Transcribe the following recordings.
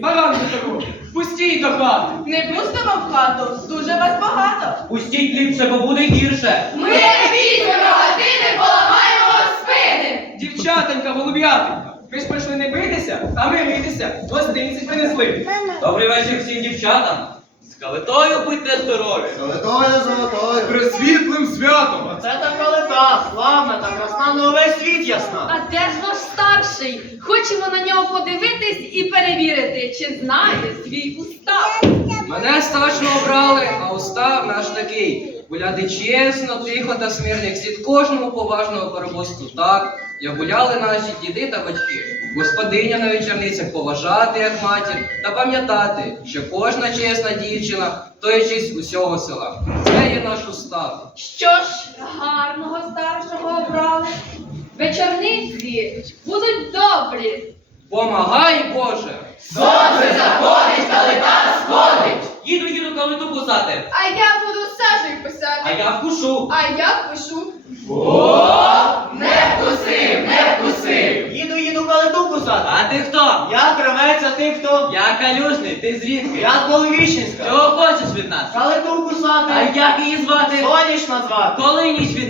баран до того. Пустіть до хати. Не пустимо в хату, дуже вас багато. Пустіть ліпше, бо буде гірше. Ми візьмемо години, поламаємо вам спини. Дівчатонька, голуб'ятонька. Ви ж прийшли не битися, а миритися. Гостинці принесли. Добрий вечір всім дівчатам. З калитою будьте здорові. Золотою, золотою. Присвітлим святом. Це та калита, славна та красна на увесь світ ясна. А де ж ваш? Хочемо на нього подивитись і перевірити, чи знає свій устав. Мене старшого обрали, а устав наш такий. Гуляти чесно, тихо та смирно, як слід кожному поважного перевозку так, як гуляли наші діди та батьки. Господиня на вечорницях поважати як матір та пам'ятати, що кожна чесна дівчина то є честь усього села. Це є наш устав. Що ж, гарного обрали. Вечорниці будуть добрі. Помагай, Боже! Сонце заходить, калита сходить. Їду, їду калиту кусати. А я буду сажею А я вкушу. А я пишу. Не вкусив, не вкусив. Їду, їду калиту кусати. А ти хто? Я кравець, а ти хто? Я калюжний, ти звідки? Я з Благовіщенська. Чого хочеш від нас? Калиту А кусати. як її звати? Сонячна звати. Коли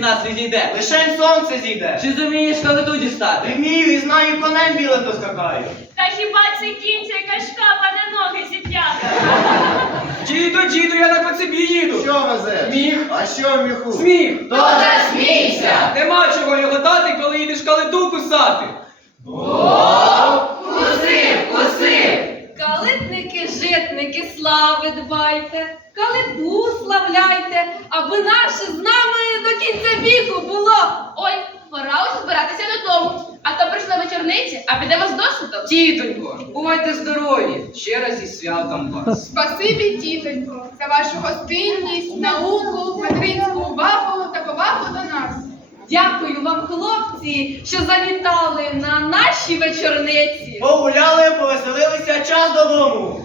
нас відійде? Лишень сонце зійде. Чи зумієш калиту дістати? Вмію і знаю, конем білим доскакаю. Та хіба це кінця яка шкапа на ноги зіп'яти? Діду, діду, я на коцебі їду. Що везе? Міх. А що міху? Сміх. То засмійся. Нема чого його дати, коли їдеш калиту кусати. Кусив, дбайте, калиту славляйте, аби наше з нами до кінця віку було. Ой, пора уже збиратися додому. А то прийшли вечорниці, а підемо з досвідом. Тітонько, бувайте здорові! Ще раз із святом вас! Спасибі, тітонько, за вашу гостинність, науку, материнську увагу та повагу до нас. Дякую вам, хлопці, що завітали на наші вечорниці. Погуляли, повеселилися, час додому.